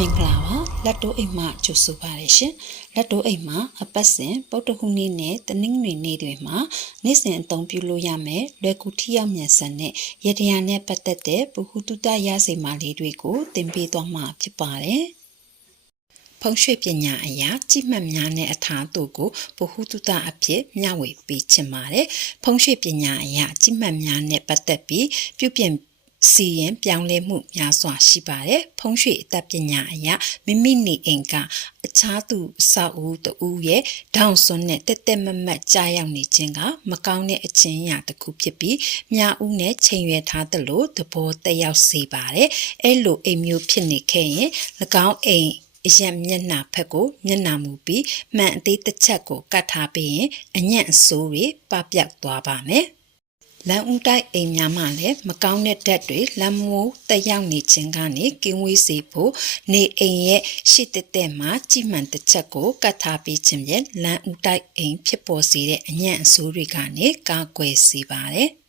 မင်္ဂလာပါလက်တိုးအိမ်မှကြိုဆိုပါရရှင်လက်တိုးအိမ်မှာအပတ်စဉ်ပုတ်တခုနေ့နဲ့တနင်္ဂနွေနေ့တွေမှာနေ့စဉ်အသုံးပြုလို့ရမယ်လွယ်ကူထိရောက်မြန်ဆန်တဲ့ရတရားနဲ့ပတ်သက်တဲ့ပုဟုတုတရစေမာလေးတွေကိုသင်ပေးသွားမှာဖြစ်ပါတယ်ဖုံးရွှေပညာအရာကြည်မှတ်များနဲ့အထာတို့ကိုဗဟုသုတအဖြစ်မျှဝေပေးချင်ပါတယ်။ဖုံးရွှေပညာအရာကြည်မှတ်များနဲ့ပတ်သက်ပြီးပြုပြင် စီရင်ပြောင်းလဲမှုများစွာရှိပါတယ်။ဖုံးရွှေအတတ်ပညာအရာမိမိနေအိမ်ကအခြားသူအဆောက်အဦတူရဲ့ဒေါန်စွန်းနဲ့တက်တက်မတ်မတ်ကြားရောက်နေခြင်းကမကောင်းတဲ့အချင်းအရာတစ်ခုဖြစ်ပြီးမြာဦးနဲ့ချိန်ရွယ်ထားသလိုသဘောတက်ရောက်စေပါတယ်။အဲ့လိုအိမ်မျိုးဖြစ်နေခဲ့ရင်၎င်းအိမ်အရက်မျက်နှာဖက်ကိုမျက်နှာမူပြီးမှန်အသေးတစ်ချက်ကိုကတ်ထားပြီးရင်အညံ့အဆိုးတွေပပျောက်သွားပါမယ်။ လမ်းဦးတိုက်အိမ်များမှလည်းမကောင်းတဲ့ဓာတ်တွေလမ်းမိုးတက်ရောက်နေခြင်းကနေကင်းဝေးစေဖို့နေအိမ်ရဲ့ရှစ်တက်တက်မှာကြည်မှန်တစ်ချက်ကိုကတ်ထားပြီးခြင်းဖြင့်လမ်းဦးတိုက်အိမ်ဖြစ်ပေါ်စေတဲ့အညံ့အဆိုးတွေကနေကာကွယ်စေပါတယ်။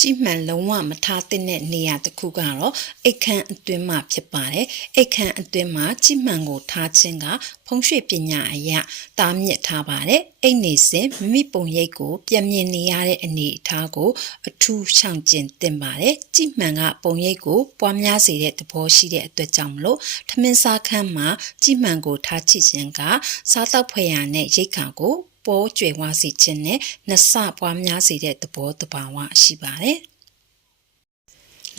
ကြည်မှန်လုံးဝမထားတဲ့နေရာတစ်ခုကတော့အိတ်ခမ်းအတွင်းမှာဖြစ်ပါတယ်အိတ်ခမ်းအတွင်းမှာကြည်မှန်ကိုထားခြင်းကဖုံးရွှေပညာအရာတားမြစ်ထားပါတယ်အိတ်နေစဉ်မိမိပုံရိပ်ကိုပြမြင်နေရတဲ့အနေအထားကို အထူးရှောင်ကျဉ်တင်ပါတယ်ကြည်မှန်ကပုံရိပ်ကိုပွားများစေတဲ့သဘောရှိတဲ့အတွက်ကြောင့်မလို့ထမင်းစားခန်းမှာကြည်မှန်ကိုထားချခြင်းကစားတောက်ဖွယ်ရနဲ့ရိတ်ခါကို ပေါ်ကျွယ်ဝစီခြင်းနဲ့နှစ်ဆပွားများစေတဲ့သဘောတဘာဝရှိပါတယ်။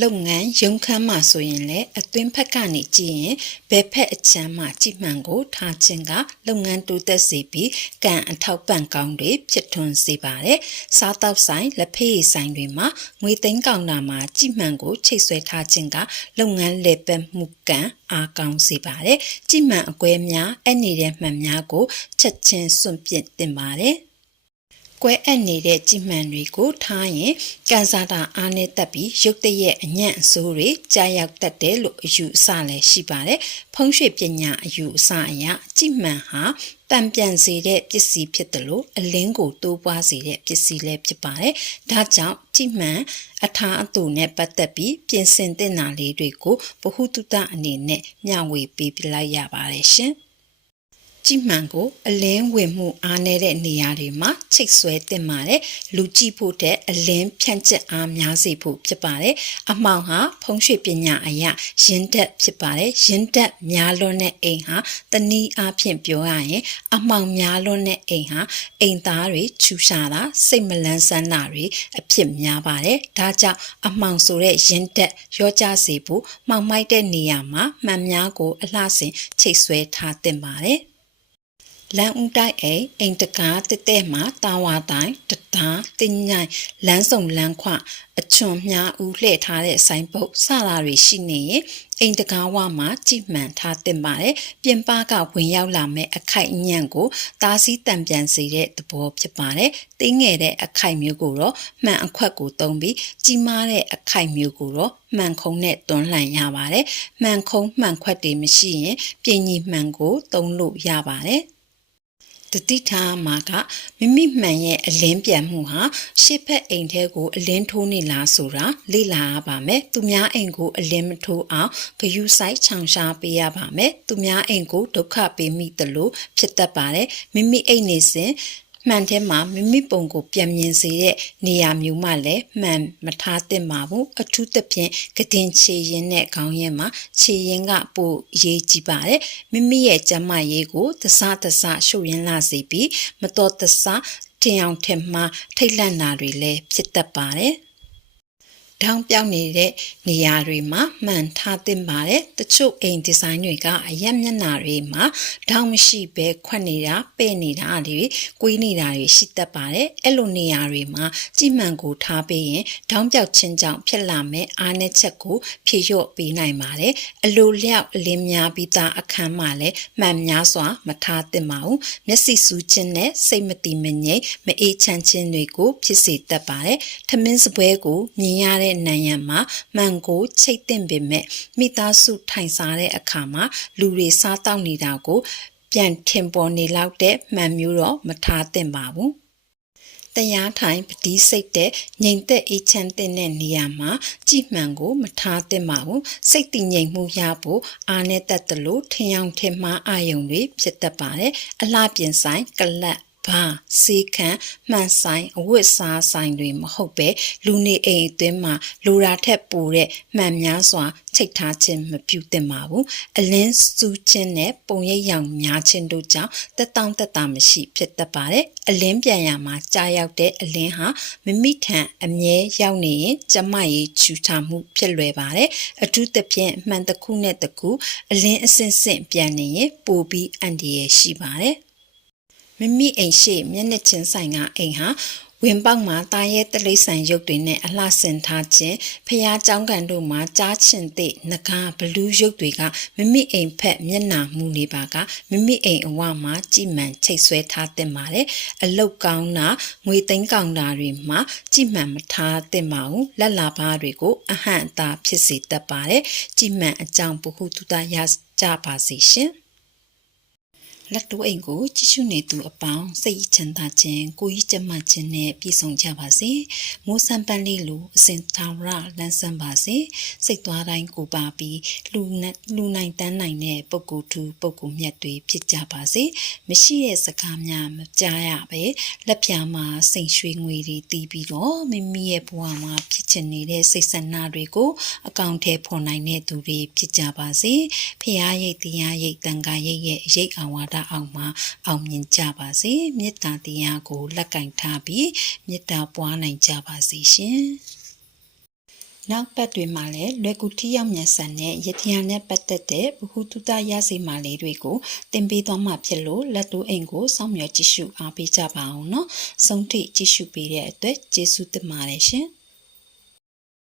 လုပ်ငန်းရုံခန်းမှာဆိုရင်လည်းအတွင်းဖက်ကနေကြည့်ရင်ဘယ်ဖက်အချမ်းမှကြည်မှန်ကိုထားခြင်းကလုပ်ငန်းတိုးတက်စေပြီးကံအထောက်ပံ့ကောင်းတွေဖြစ်ထွန်းစေပါတယ်။စားတောက်ဆိုင်လက်ဖေးဆိုင်တွေမှာငွေသိမ်းကောင်တာမှာကြည်မှန်ကိုချိတ်ဆွဲထားခြင်းကလုပ်ငန်းလေပတ်မှုကံအားကောင်းစေပါတယ်။ကြည်မှန်အကွဲများအဲ့နေတဲ့မှန်များကိုချက်ချင်းစွန့်ပစ်တင်ပါတယ်။ ကွဲအပ်နေတဲ့ကြည်မှန်တွေကိုထားရင်ကန်ဆာတာအားနဲ့တက်ပြီးရုတ်တရက်အညံ့အဆိုးတွေကြာရောက်တတ်တယ်လို့အယူအဆလည်းရှိပါတယ်။ဖုံးရွှေပညာအယူအဆအရကြည်မှန်ဟာတံပြန်စေတဲ့ပစ္စည်းဖြစ်တယ်လို့အလင်းကိုတိုးပွားစေတဲ့ပစ္စည်းလည်းဖြစ်ပါတယ်။ဒါကြောင့်ကြည်မှန်အထာအတူနဲ့ပတ်သက်ပြီးပြင်ဆင်တဲ့နာလေးတွေကိုဗဟုသုတအနေနဲ့မျှဝေပေးပြလိုက်ရပါတယ်ရှင်။ ကြည်မှန်ကိုအလင်းဝင်မှုအားနည်းတဲ့နေရာတွေမှာချိတ်ဆွဲတင်ပါတယ်လူကြည့်ဖို့တဲ့အလင်းဖြန့်ကျက်အားများစေဖို့ဖြစ်ပါတယ်အမှောင်ဟာဖုံးရွှေပညာအရာရင်းတက်ဖြစ်ပါတယ်ရင်းတက်များလွန်းတဲ့အိမ်ဟာတနည်းအားဖြင့်ပြောရရင် အမှောင်များလွန်းတဲ့အိမ်ဟာအိမ်သားတွေချူရှာတာစိတ်မလန်းဆန်းတာတွေအဖြစ်များပါတယ်ဒါကြောင့်အမှောင်ဆိုတဲ့ရင်းတက်ရောကြစေဖို့မှောင်မိုက်တဲ့နေရာမှာမှန်များကိုအလှဆင်ချိတ်ဆွဲထားတင်ပါတယ် လမ်းဦးတိုက်အိမ်အိမ်တကားတက်တဲ့မှာတာဝါတိုင်းတတားတင်ညိုင်လမ်းစုံလမ်းခွအချွန်မြားဦးလှည့်ထားတဲ့ဆိုင်ပုတ်စတာတွေရှိနေရင်အိမ်တကားဝမှာကြည်မှန်ထားတင်ပါတယ်ပြင်ပကဝင်ရောက်လာမဲ့အခိုက်အညံ့ကိုတားဆီးတံပြန်စေတဲ့သဘောဖြစ်ပါတယ်တင်းငယ်တဲ့အခိုက်မျိုးကိုတော့မှန်အခွက်ကိုတုံးပြီးကြီးမားတဲ့အခိုက်မျိုးကိုတော့မှန်ခုံနဲ့တွန်းလှန်ရပါတယ်မှန်ခုံမှန်ခွက်တွေမရှိရင်ပြင်ညီမှန်ကိုတုံးလို့ရပါတယ် တတိထားမှာကမိမိမှန်ရဲ့အလင်းပြန်မှုဟာရှေ့ဖက်အိမ်ထဲကိုအလင်းထိုးနေလားဆိုတာလေ့လာရပါမယ်သူများအိမ်ကိုအလင်းမထိုးအောင်ဂယုစိုက်ချောင်ရှားပေးရပါမယ်သူများအိမ်ကိုဒုက္ခပေးမိသလိုဖြစ်တတ်ပါတယ်မိမိအိမ်နေစဉ် မှန်တဲ့မှာမိမိပုံကိုပြန်မြင်စေတဲ့နေရာမျိုးမှလည်းမှန်မထားသင့်ပါဘူးအထူးသဖြင့်ကတင်ချေရင်နဲ့ခေါင်းရင်မှာခြေရင်ကပိုရေးကြည့်ပါတယ်မိမိရဲ့ကျမရေးကိုသစသစရှုပ်ရင်လာစေပြီးမတော်တဆထင်အောင်ထင်မှားထိတ်လန့်တာတွေလည်းဖြစ်တတ်ပါတယ် ထောင်ပြောင်းနေတဲ့နေရာတွေမှာမှန်ထားသင့်ပါတယ်တချို့အိမ်ဒီဇိုင်းတွေကအရက်မျက်နှာတွေမှာထောင်မရှိဘဲခွက်နေတာပဲ့နေတာတွေကွေးနေတာတွေရှိတတ်ပါတယ်အဲ့လိုနေရာတွေမှာကြည်မှန်ကိုထားပေးရင်ထောင်ပြောက်ခြင်းကြောင့်ဖြစ်လာမဲ့အားနည်းချက်ကိုဖြည့်လျော့ပေးနိုင်ပါတယ်အလိုလျောက်အလင်းများပြီးသားအခန်းမှာလည်းမှန်များစွာမထားသင့်ပါဘူးမျက်စိစူးခြင်းနဲ့စိတ်မတည်မငြိမ်မအေးချမ်းခြင်းတွေကိုဖြစ်စေတတ်ပါတယ်ထမင်းစပွဲကိုမြင်ရတဲ့တဲ့နံရံမှာမှန်ကိုချိတ်တင်ပေမဲ့မိသားစုထိုင်စားတဲ့အခါမှာလူတွေစားတောက်နေတာကိုပြန်ထင်ပေါ်နေလောက်တဲ့မှန်မျိုးတော့မထားသင့်ပါဘူးတရားထိုင်ပတိစိတ်တဲ့ငြိမ်သက်အေးချမ်းတဲ့နေရာမှာကြည်မှန်ကို မထားသင့်ပါဘူးစိတ်တည်ငြိမ်မှုရဖို့အားနဲ့တတ်တယ်လို့ထင်အောင်ထင်မှားအာယုံတွေဖြစ်တတ်ပါတယ်အလားပြင်ဆိုင်ကလ တ်ဘာစေခံမှန်ဆိုင်အဝတ်စားဆိုင်တွေမဟုတ်ပဲလူနေအိမ်အတွင်းမှာလူရာထက်ပိုတဲ့မှန်များစွာချိတ်ထားခြင်းမပြုသင့်ပါဘူးအလင်းစူးခြင်းနဲ့ပုံရိပ်ရောင်များခြင်းတို့ကြောင့်တက်တောင့်တက်တာမရှိဖြစ်တတ်ပါတယ်အလင်းပြန်ရမှာကြားရောက်တဲ့အလင်းဟာမမိထံအမြဲရောက်နေရင်ကျမရေးချူချမှုဖြစ်လွယ်ပါတယ်အထူးသဖြင့်မှန်တစ်ခုနဲ့တစ်ခုအလင်းအစင်စင်ပြန်နေရင်ပိုပြီးအန္တရာယ်ရှိပါတယ် မမိအိမ်ရှိမျက်နှာချင်းဆိုင်ကအိမ်ဟာဝင်ပေါက်မှာတာရဲတလိษံရုပ်တွေနဲ့အလှဆင်ထားခြင်းဖျားเจ้าကန်တို့မှာကြားချင်တဲ့ငကားဘလူးရုပ်တွေကမမိအိမ်ဖက်မျက်နာမူနေပါကမမိအိမ်အဝမှာကြည်မှန်ချိတ်ဆွဲထားတဲ့ပါတယ်အလုတ်ကောင်းတာငွေသိန်းကောင်တာတွေမှာကြည်မှန်မထားတဲ့မအောင်လက်လာပါတွေကိုအဟန့်အတာဖြစ်စေတတ်ပါတယ်ကြည်မှန်အကြောင်းပုဟုတုတရကြပါစေရှင် လက်တိုးအိမ်ကိုကြည့်ရှုနေသူအပေါင်းစိတ်ချမ်းသာခြင်းကိုယ်ကြီးကျန်းမာခြင်းနဲ့ပြည့်စုံကြပါစေ။မိုးစံပန်းလေးလိုအစဉ်သာဝရလန်းဆန်းပါစေ။စိတ်သွားတိုင်းကိုပါပြီးလူနဲ့လူနိုင်တန်းနိုင်တဲ့ပုဂ္ဂိုလ်ထူပုဂ္ဂိုလ်မြတ်တွေဖြစ်ကြပါစေ။မရှိတဲ့စကားများမကြားရပဲလက်ဖြာမှာစိတ်ရွှေငွေတွေတီးပြီးတော့မိမိရဲ့ဘဝမှာဖြစ်ချင်နေတဲ့စိတ်ဆန္ဒတွေကိုအကောင့်ထဲဖော်နိုင်တဲ့သူတွေဖြစ်ကြပါစေ။ဖရာရိတ်တရားရိတ်တန်ခါရိတ်ရဲ့ရိတ်အောင်ဝါဒအောင်မှာအောင်မြင်ကြပါစေမေတ္တာတရားကိုလက်ကင်ထားပြီးမေတ္တာပွားနိုင်ကြပါစေရှင်နောက်ပတ်တွေမှာလည်းလွယ်ကူထီရောက်မြန်ဆန်တဲ့ရထရာနဲ့ပတ်သက်တဲ့ဘ ഹു တုတရစီမာလေးတွေကိုသင်ပေးသွားမှာဖြစ်လို့လက်တူအိမ်ကိုစောင့်မျှော်ကြည့်ရှုအားပေးကြပါအောင်နော်။ဆုံးထိကြည့်ရှုပေးတဲ့အတွက်ကျေးဇူးတင်ပါတယ်ရှင်။